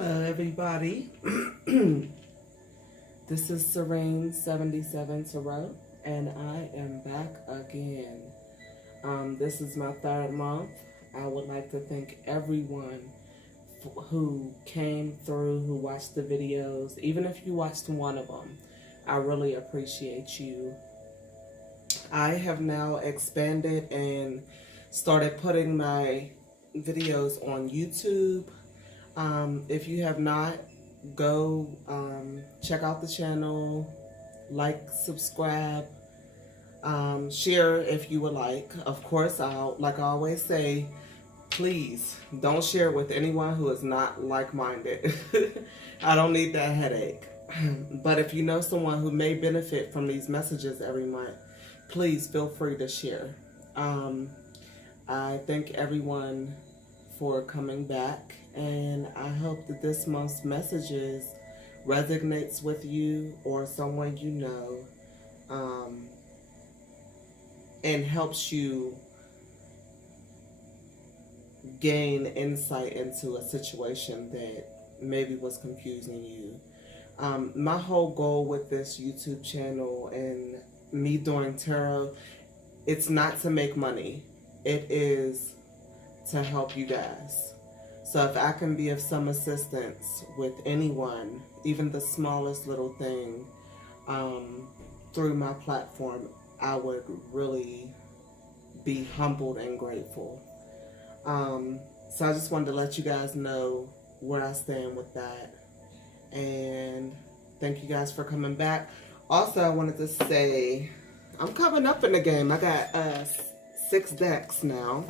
Hello, everybody. This is Serene 77 Tarot, and I am back again. This is my third month. I would like to thank everyone who came through, who watched the videos. Even if you watched one of them, I really appreciate you. I have now expanded and started putting my videos on YouTube. If you have not, go check out the channel, like, subscribe, share if you would like. Of course, like I always say, please don't share with anyone who is not like-minded. I don't need that headache. But if you know someone who may benefit from these messages every month, please feel free to share. I thank everyone for coming back, and I hope that this month's messages resonates with you or someone you know, and helps you gain insight into a situation that maybe was confusing you. My whole goal with this YouTube channel and me doing tarot, it's not to make money. It is to help you guys. So if I can be of some assistance with anyone, even the smallest little thing, through my platform, I would really be humbled and grateful. So I just wanted to let you guys know where I stand with that. And thank you guys for coming back. Also, I wanted to say, I'm coming up in the game. I got 6 decks now.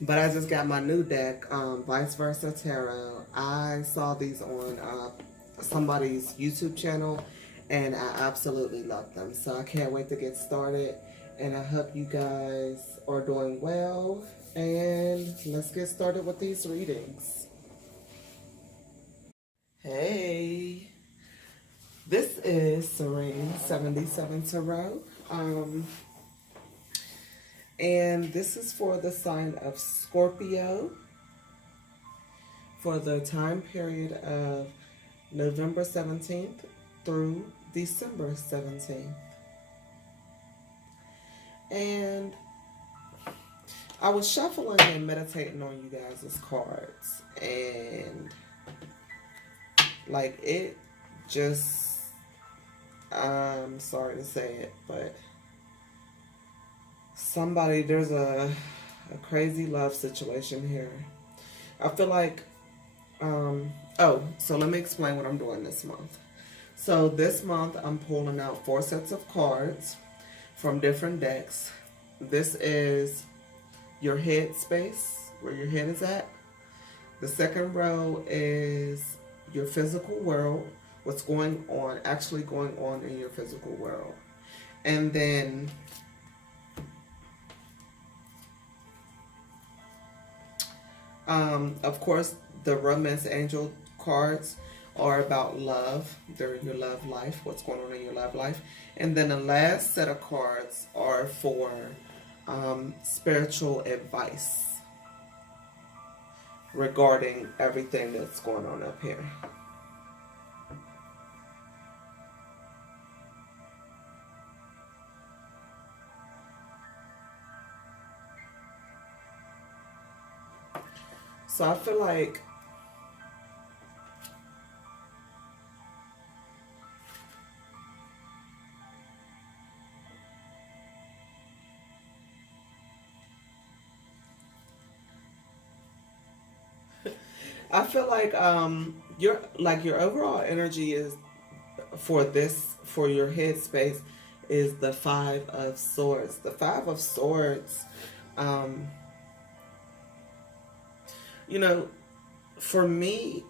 But I just got my new deck, Vice Versa Tarot. I saw these on somebody's YouTube channel, and I absolutely love them. So I can't wait to get started, and I hope you guys are doing well. And let's get started with these readings. Hey, this is Serene 77 Tarot. And this is for the sign of Scorpio for the time period of November 17th through December 17th. And I was shuffling and meditating on you guys' cards, and like it just, I'm sorry to say it, but there's a crazy love situation here. I feel like, so let me explain what I'm doing this month. So this month I'm pulling out 4 sets of cards from different decks. This is your head space, where your head is at. The second row is your physical world, what's actually going on in your physical world. And then of course, the romance angel cards are about love. They're your love life, what's going on in your love life. And then the last set of cards are for spiritual advice regarding everything that's going on up here. So I feel like your overall energy is for your headspace is the 5 of Swords. The 5 of Swords, you know, for me,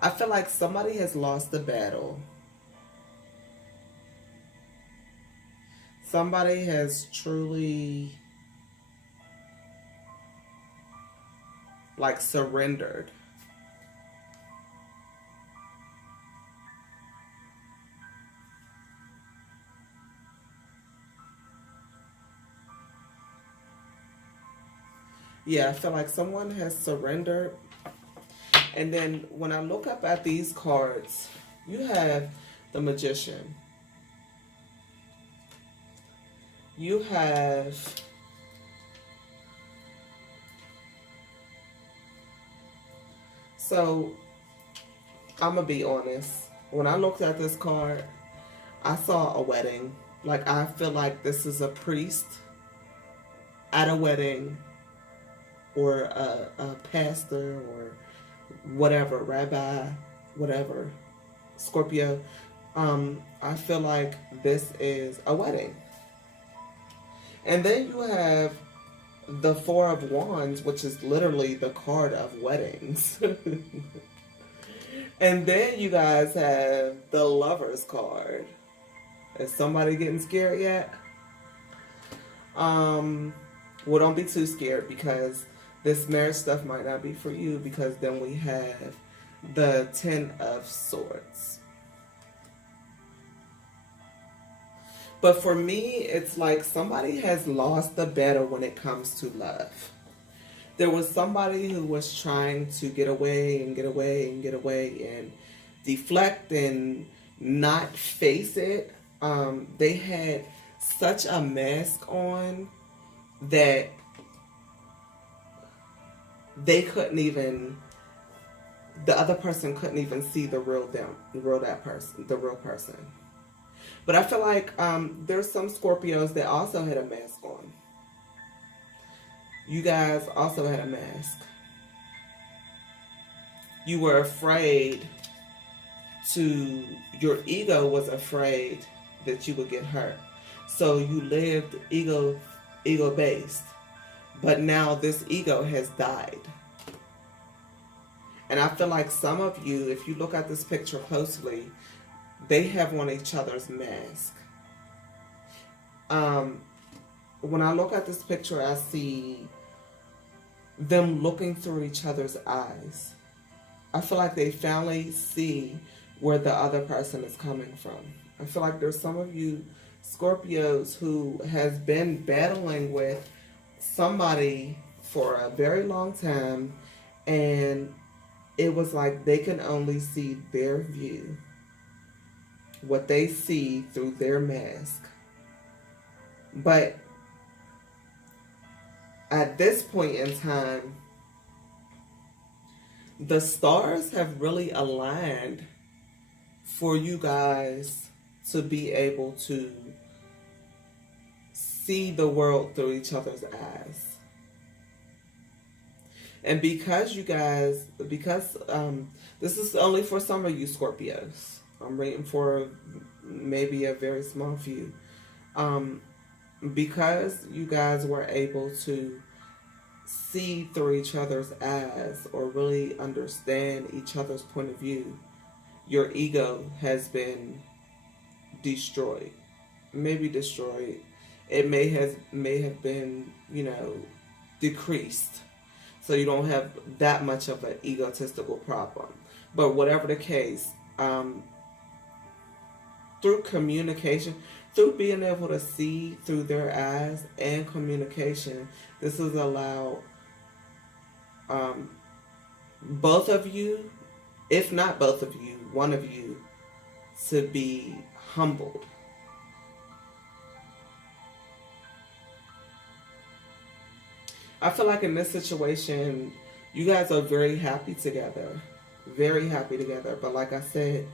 I feel like somebody has lost the battle. Somebody has truly, like, surrendered. Yeah, I feel like someone has surrendered. And then when I look up at these cards, you have the Magician. You have so I'm gonna be honest. When I looked at this card, I saw a wedding. Like I feel like this is a priest at a wedding, or a pastor, or whatever, rabbi, whatever, Scorpio. I feel like this is a wedding. And then you have the Four of Wands, which is literally the card of weddings. And then you guys have the Lovers card. Is somebody getting scared yet? Well, don't be too scared, because this marriage stuff might not be for you, because then we have the Ten of Swords. But for me, it's like somebody has lost the battle when it comes to love. There was somebody who was trying to get away and get away and get away and deflect and not face it. They had such a mask on that they couldn't even, the other person couldn't even see the real them, the real that person, the real person. But I feel like there's some Scorpios that also had a mask on. You guys also had a mask. You were afraid to, your ego was afraid that you would get hurt. So you lived ego based. But now this ego has died. And I feel like some of you, if you look at this picture closely, they have on each other's mask. When I look at this picture, I see them looking through each other's eyes. I feel like they finally see where the other person is coming from. I feel like there's some of you Scorpios who has been battling with somebody for a very long time, and it was like they can only see their view, what they see through their mask. But at this point in time, the stars have really aligned for you guys to be able to see the world through each other's eyes. And because you guys, this is only for some of you Scorpios. I'm waiting for maybe a very small few. Because you guys were able to see through each other's eyes, or really understand each other's point of view, your ego has been destroyed. Maybe destroyed. It may have been, decreased. So you don't have that much of an egotistical problem. But whatever the case, through communication, through being able to see through their eyes and communication, this has allowed both of you, if not both of you, one of you, to be humbled. I feel like in this situation, you guys are very happy together. Very happy together. But like I said,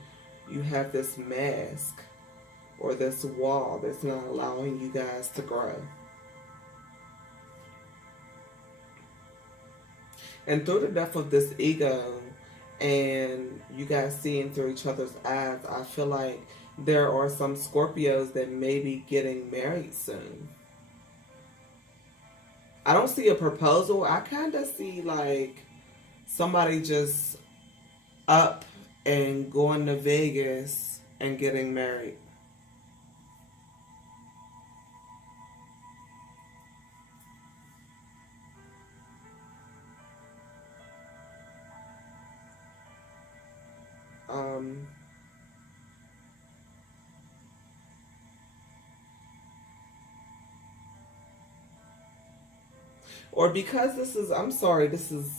you have this mask or this wall that's not allowing you guys to grow. And through the depth of this ego and you guys seeing through each other's eyes, I feel like there are some Scorpios that may be getting married soon. I don't see a proposal. I kind of see like somebody just up and going to Vegas and getting married. Or because this is, I'm sorry, this is.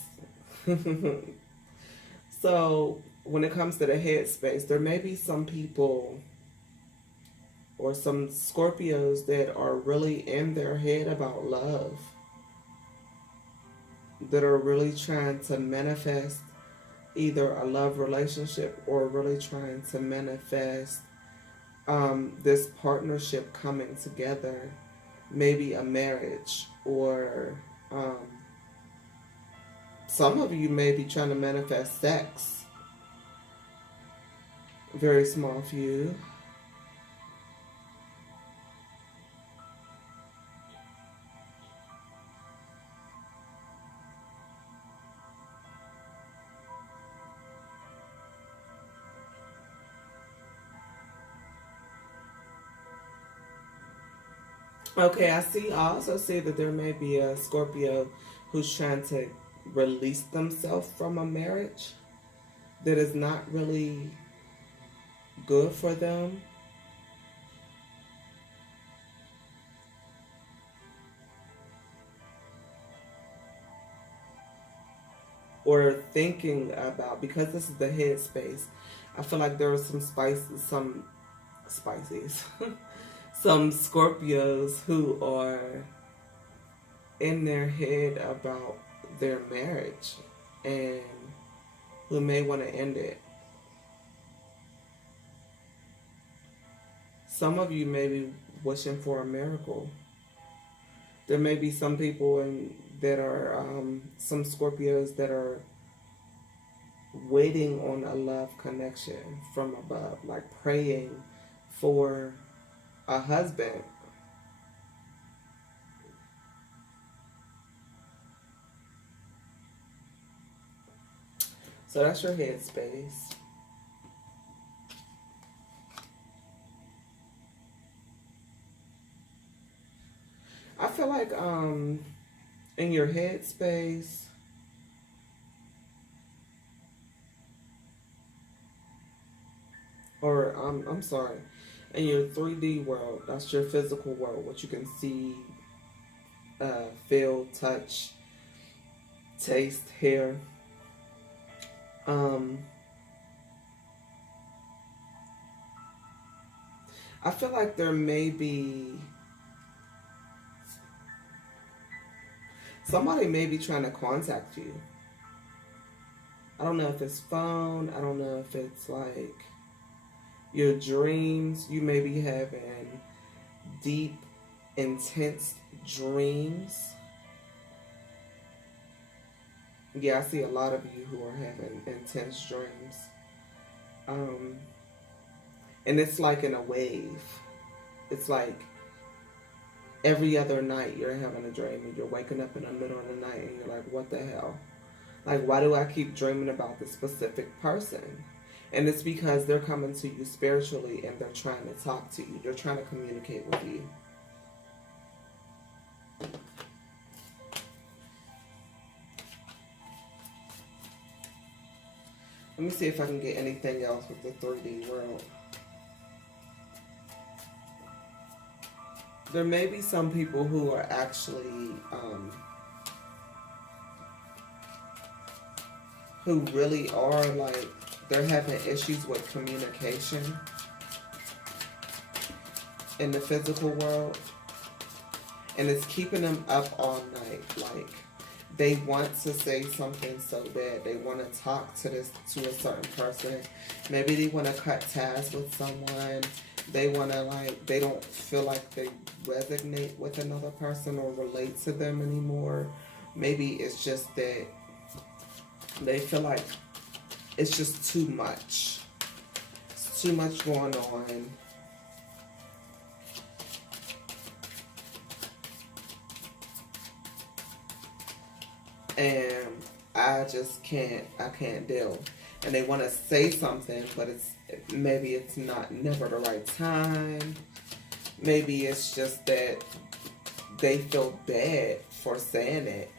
So when it comes to the headspace, there may be some people or some Scorpios that are really in their head about love, that are really trying to manifest either a love relationship or really trying to manifest this partnership coming together, maybe a marriage, or some of you may be trying to manifest sex. Very small few. Okay, I also see that there may be a Scorpio who's trying to release themselves from a marriage that is not really good for them. Or thinking about, because this is the headspace, I feel like there are some spices, some Scorpios who are in their head about their marriage and who may want to end it. Some of you may be wishing for a miracle. There may be some people that are some Scorpios that are waiting on a love connection from above, like praying for a husband. So that's your headspace. I feel like in your headspace, or I'm sorry, in your 3D world, that's your physical world, what you can see, feel, touch, taste, hear. I feel like there may be somebody may be trying to contact you. I don't know if it's phone. I don't know if it's like your dreams. You may be having deep, intense dreams. Yeah, I see a lot of you who are having intense dreams. And it's like in a wave. It's like every other night you're having a dream and you're waking up in the middle of the night and you're like, what the hell? Like, why do I keep dreaming about this specific person? And it's because they're coming to you spiritually and they're trying to talk to you. They're trying to communicate with you. Let me see if I can get anything else with the 3D world. There may be some people who are actually, who really are like, they're having issues with communication in the physical world. And it's keeping them up all night. Like, they want to say something so bad. They want to talk to a certain person. Maybe they want to cut ties with someone. They want to, like, they don't feel like they resonate with another person or relate to them anymore. Maybe it's just that they feel like it's just too much. It's too much going on. And I can't deal. And they want to say something, but maybe it's never the right time. Maybe it's just that they feel bad for saying it.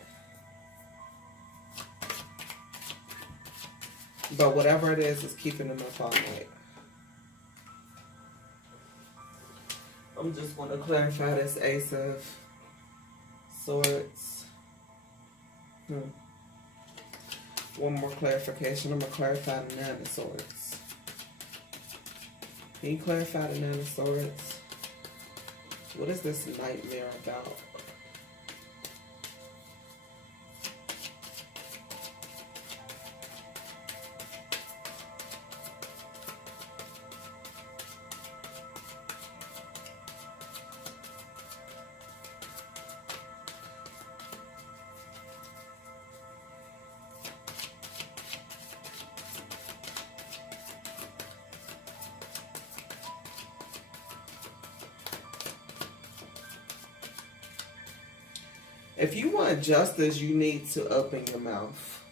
But whatever it is keeping them up all night. I'm just going to clarify this Ace of Swords. Hmm. One more clarification. I'm going to clarify the Nine of Swords. Can you clarify the Nine of Swords? What is this nightmare about? If you want justice, you need to open your mouth.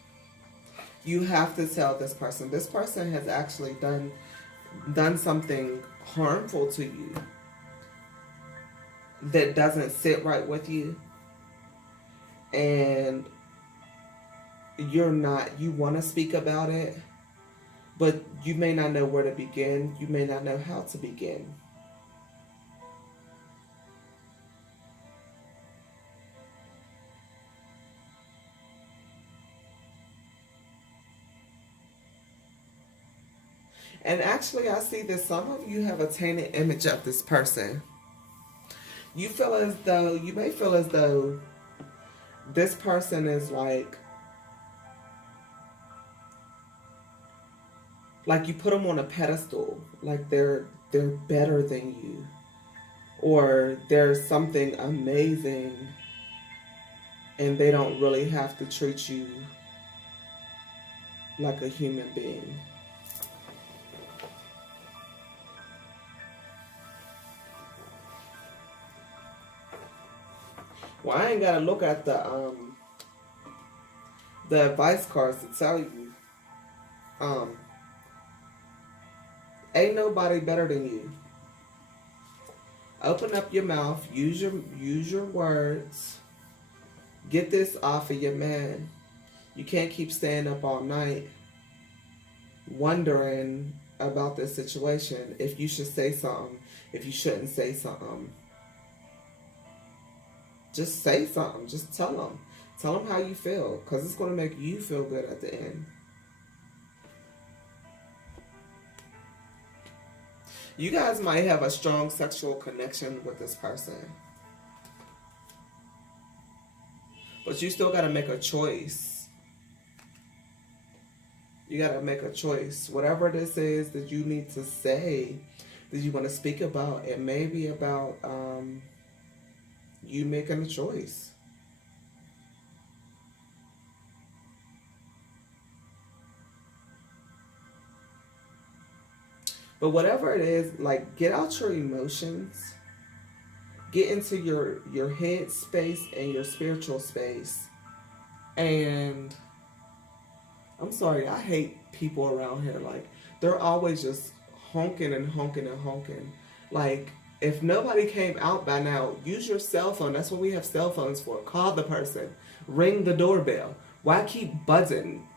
You have to tell this person. This person has actually done something harmful to you that doesn't sit right with you. And you want to speak about it, but you may not know where to begin. You may not know how to begin. And actually, I see that some of you have a tainted image of this person. You may feel as though this person is like you put them on a pedestal, like they're better than you, or there's something amazing, and they don't really have to treat you like a human being. Well, I ain't gotta look at the advice cards to tell you. Ain't nobody better than you. Open up your mouth. Use your words. Get this off of your man. You can't keep staying up all night wondering about this situation. If you should say something, if you shouldn't say something. Just say something. Just tell them. Tell them how you feel, because it's going to make you feel good at the end. You guys might have a strong sexual connection with this person. But you still got to make a choice. You got to make a choice. Whatever this is that you need to say, that you want to speak about, it may be about you making a choice. But whatever it is, like, get out your emotions. Get into your head space and your spiritual space. And I'm sorry, I hate people around here. Like, they're always just honking and honking and honking. Like, if nobody came out by now, use your cell phone. That's what we have cell phones for. Call the person. Ring the doorbell. Why keep buzzing,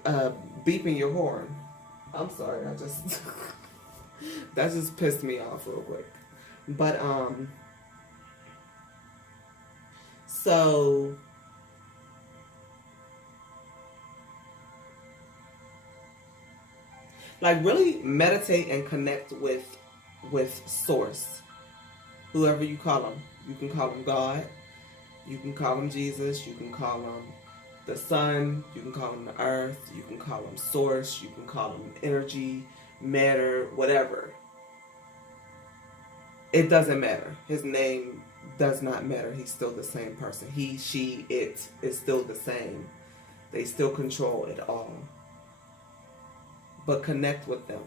beeping your horn? I'm sorry, I just... that just pissed me off real quick. But, so... like, really meditate and connect with Source. Whoever you call them. You can call them God. You can call them Jesus. You can call them the sun. You can call them the earth. You can call them Source. You can call them energy, matter, whatever. It doesn't matter. His name does not matter. He's still the same person. He, she, it is still the same. They still control it all. But connect with them.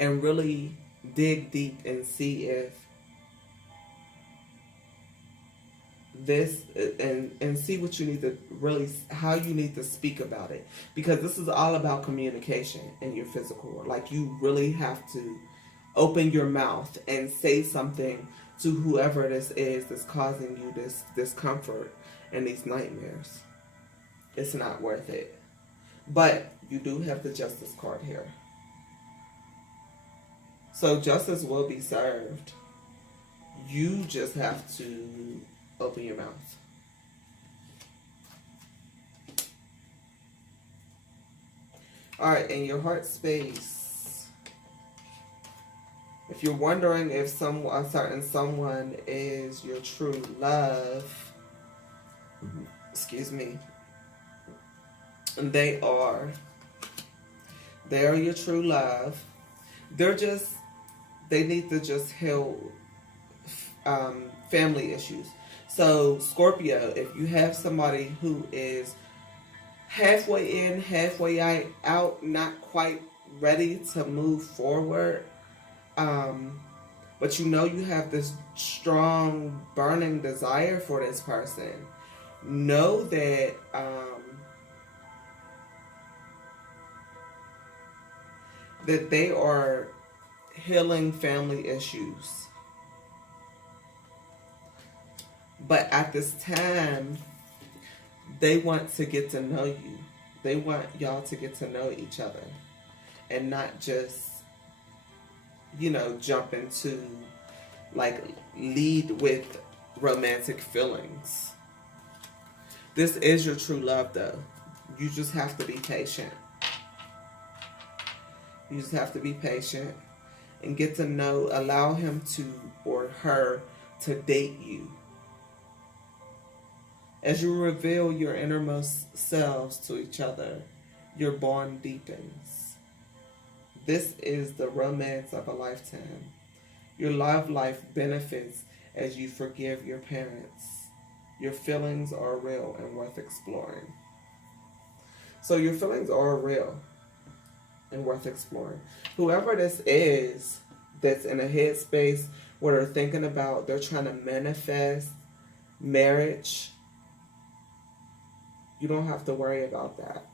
And really dig deep and see if this, and see what you need to really, how you need to speak about it. Because this is all about communication in your physical world. Like, you really have to open your mouth and say something to whoever this is that's causing you this discomfort and these nightmares. It's not worth it. But you do have the Justice card here. So justice will be served. You just have to open your mouth. All right, in your heart space, if you're wondering if a certain someone is your true love, excuse me, they are. They are your true love. They need to just heal family issues. So, Scorpio, if you have somebody who is halfway in, halfway out, not quite ready to move forward, but you know you have this strong, burning desire for this person, know that they are healing family issues. But at this time, they want to get to know you. They want y'all to get to know each other and not just, jump into, like, lead with romantic feelings. This is your true love, though. You just have to be patient. You just have to be patient and get to know, allow him to or her to date you. As you reveal your innermost selves to each other, your bond deepens. This is the romance of a lifetime. Your love life benefits as you forgive your parents. Your feelings are real and worth exploring. So your feelings are real and worth exploring. Whoever this is that's in a headspace where they're trying to manifest marriage, you don't have to worry about that.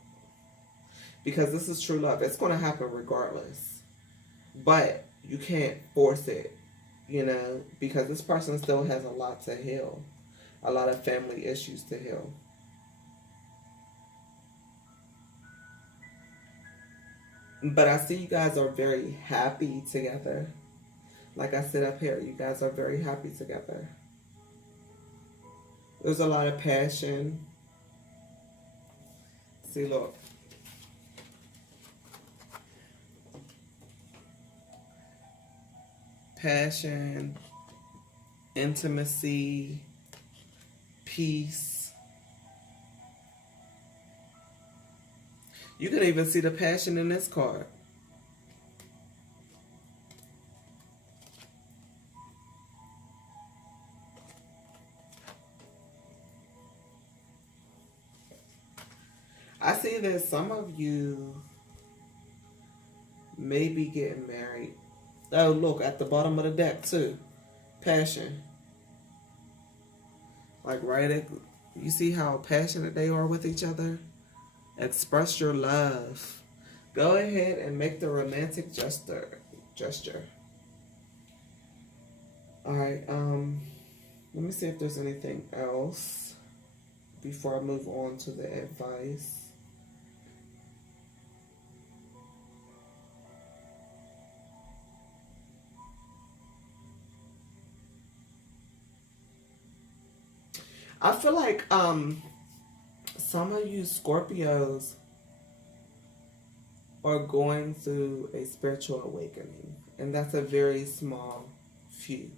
Because this is true love. It's going to happen regardless. But you can't force it, because this person still has a lot to heal. A lot of family issues to heal. But I see you guys are very happy together. Like I said up here, you guys are very happy together. There's a lot of passion. See, look. Passion, intimacy, peace. You can even see the passion in this card. I see that some of you may be getting married. Oh, look, at the bottom of the deck, too. Passion. Like, you see how passionate they are with each other? Express your love. Go ahead and make the romantic gesture. Alright, let me see if there's anything else before I move on to the advice. I feel like some of you Scorpios are going through a spiritual awakening, and that's a very small few.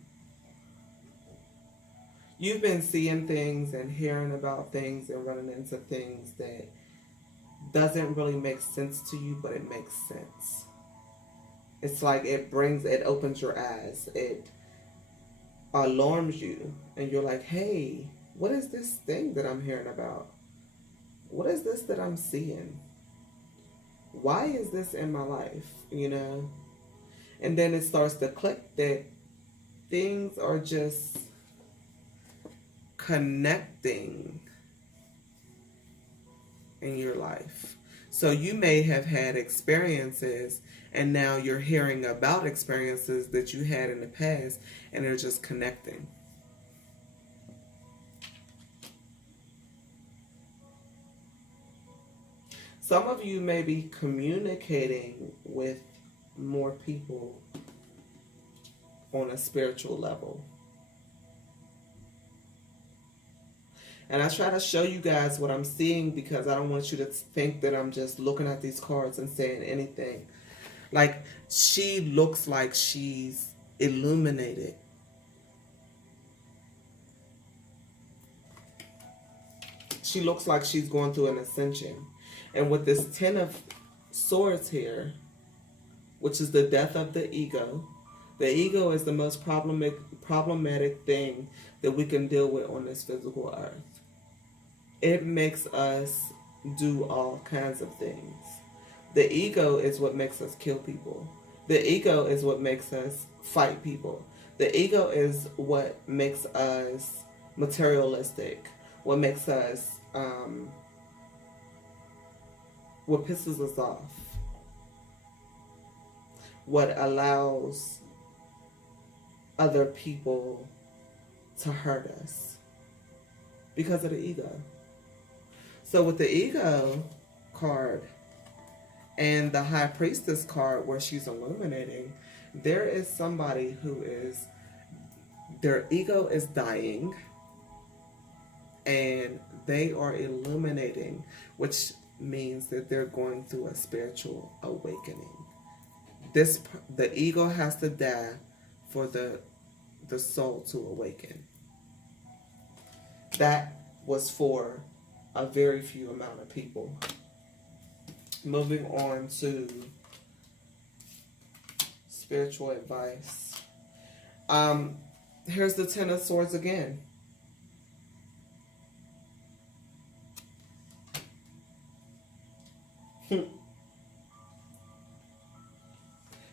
You've been seeing things and hearing about things and running into things that doesn't really make sense to you, but it makes sense. It's like it opens your eyes. It alarms you, and you're like, hey, what is this thing that I'm hearing about? What is this that I'm seeing? Why is this in my life? And then it starts to click that things are just connecting in your life. So you may have had experiences, and now you're hearing about experiences that you had in the past, and they're just connecting. Some of you may be communicating with more people on a spiritual level. And I try to show you guys what I'm seeing because I don't want you to think that I'm just looking at these cards and saying anything. Like, she looks like she's illuminated. She looks like she's going through an ascension. And with this Ten of Swords here, which is the death of the ego. The ego is the most problematic thing that we can deal with on this physical earth. It makes us do all kinds of things. The ego is what makes us kill people. The ego is what makes us fight people. The ego is what makes us materialistic. What makes us, what pisses us off. What allows other people to hurt us because of the ego. So with the ego card and the High Priestess card where she's illuminating, there is somebody who is, their ego is dying and they are illuminating, which means that they're going through a spiritual awakening. The ego has to die for the soul to awaken. That was for a very few amount of people. Moving on to spiritual advice. Here's the Ten of Swords again.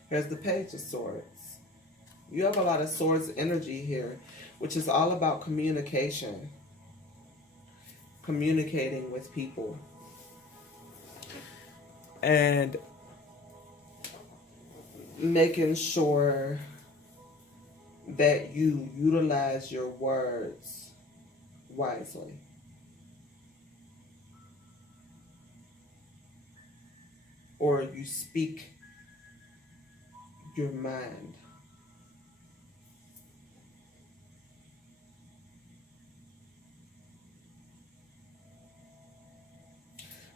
Here's the Page of Swords. You have a lot of swords energy here, which is all about communication. Communicating with people. And making sure that you utilize your words wisely. Or you speak your mind.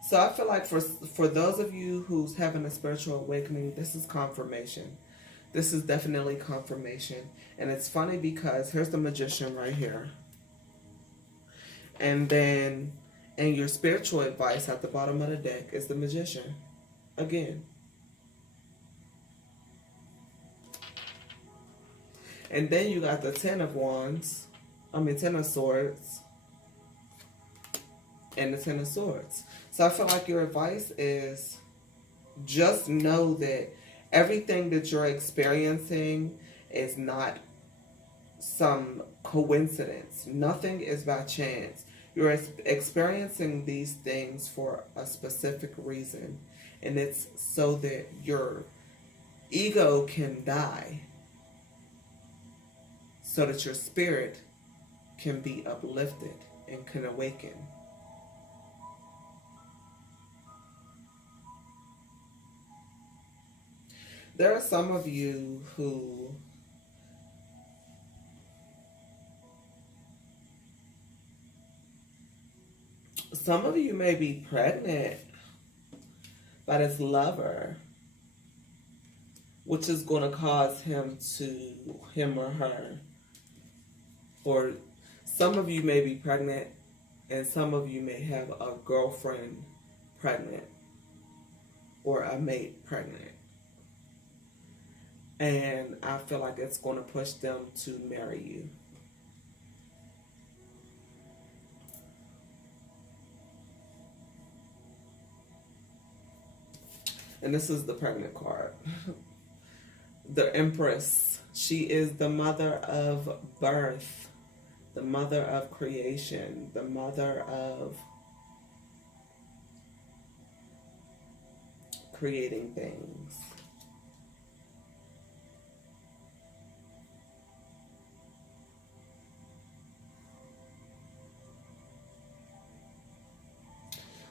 So I feel like for those of you who's having a spiritual awakening, this is confirmation. This is definitely confirmation. And it's funny because here's the Magician right here. And then in your spiritual advice at the bottom of the deck is the Magician. Again. And then you got the Ten of Swords. And the Ten of Swords. So I feel like your advice is just know that everything that you're experiencing is not some coincidence. Nothing is by chance. You're experiencing these things for a specific reason. And it's so that your ego can die. So that your spirit can be uplifted and can awaken. There are some of you who may be pregnant by this lover, which is going to cause him or her, or some of you may be pregnant and some of you may have a girlfriend pregnant or a mate pregnant. And I feel like it's going to push them to marry you. And this is the pregnant card. The Empress. She is the mother of birth. The mother of creation. The mother of creating things.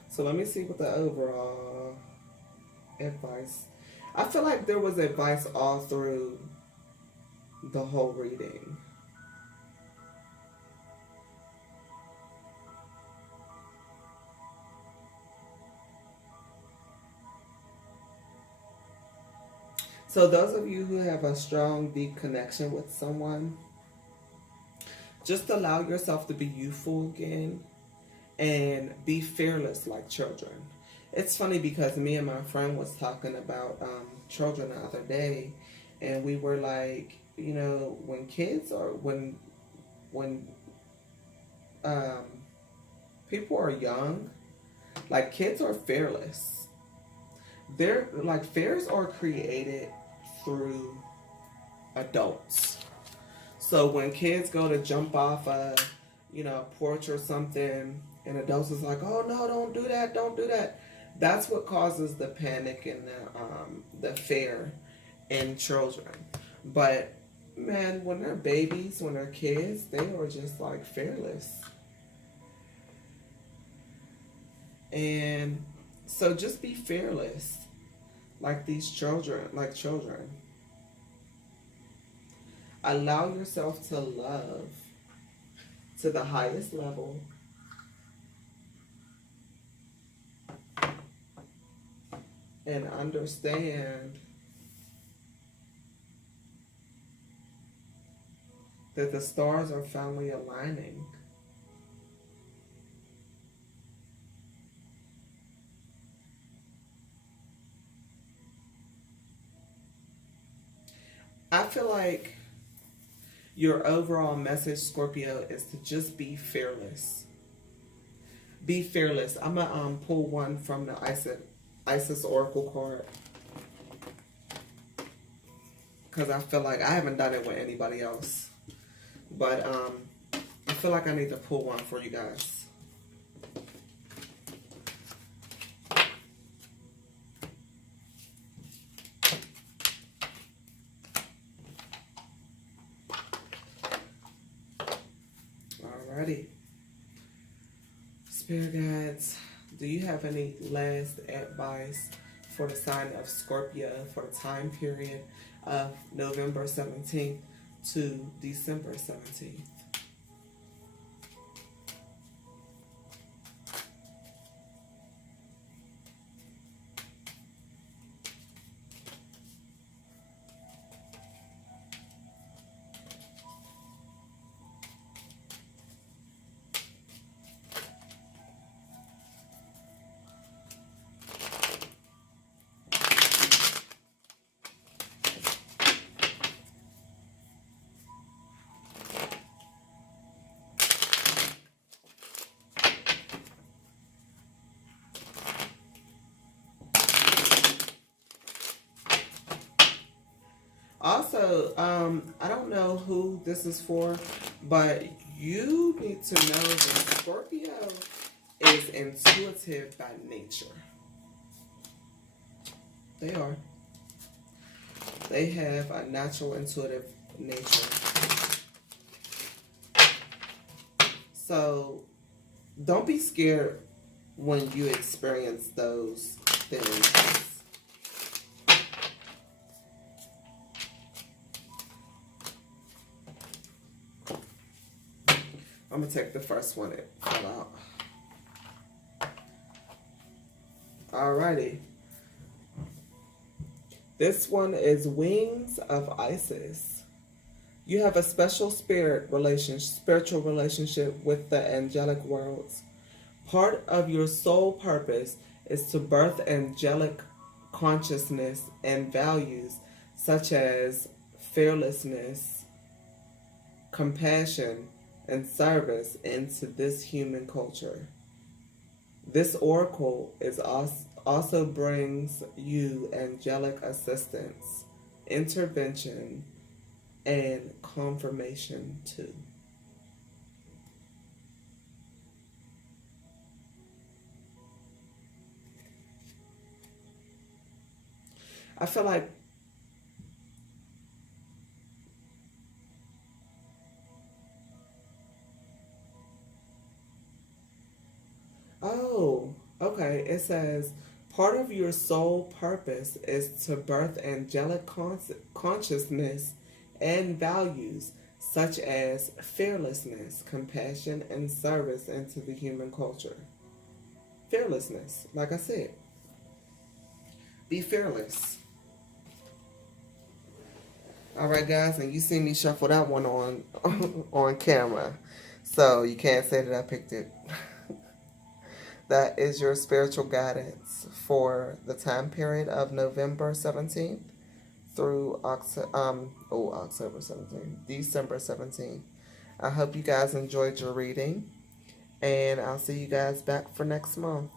So let me see what the overall advice. I feel like there was advice all through the whole reading. So those of you who have a strong, deep connection with someone, just allow yourself to be youthful again and be fearless like children. It's funny because me and my friend was talking about children the other day, and we were like, you know, when kids are when um, people are young, like kids are fearless. They're like fears are created through adults. So when kids go to jump off a, you know, porch or something, and adults is like, "Oh no, don't do that, don't do that." That's what causes the panic and the fear in children. But man, when they're babies, when they're kids, they are just like fearless. And so just be fearless like these children, like children. Allow yourself to love to the highest level and understand that the stars are finally aligning. I feel like your overall message, Scorpio, is to just be fearless. Be fearless. I'm going to pull one from the Isis Oracle card because I feel like I haven't done it with anybody else. But I feel like I need to pull one for you guys. Alrighty. Spirit guides, do you have any last advice for the sign of Scorpio for the time period of November 17th to December 17th? Also, I don't know who this is for, but you need to know that Scorpio is intuitive by nature. They are. They have a natural intuitive nature. So don't be scared when you experience those things. I'm going to take the first one it fell out. Alrighty. This one is Wings of Isis. You have a special spiritual relationship with the angelic worlds. Part of your soul purpose is to birth angelic consciousness and values such as fearlessness, compassion, and service into this human culture. This oracle is also brings you angelic assistance, intervention, and confirmation too. I feel like oh, okay. It says part of your soul purpose is to birth angelic consciousness and values such as fearlessness, compassion, and service into the human culture. Fearlessness, like I said, be fearless. All right, guys, and you see me shuffle that one on on camera, so you can't say that I picked it. That is your spiritual guidance for the time period of November 17th through October 17th, December 17th. I hope you guys enjoyed your reading, and I'll see you guys back for next month.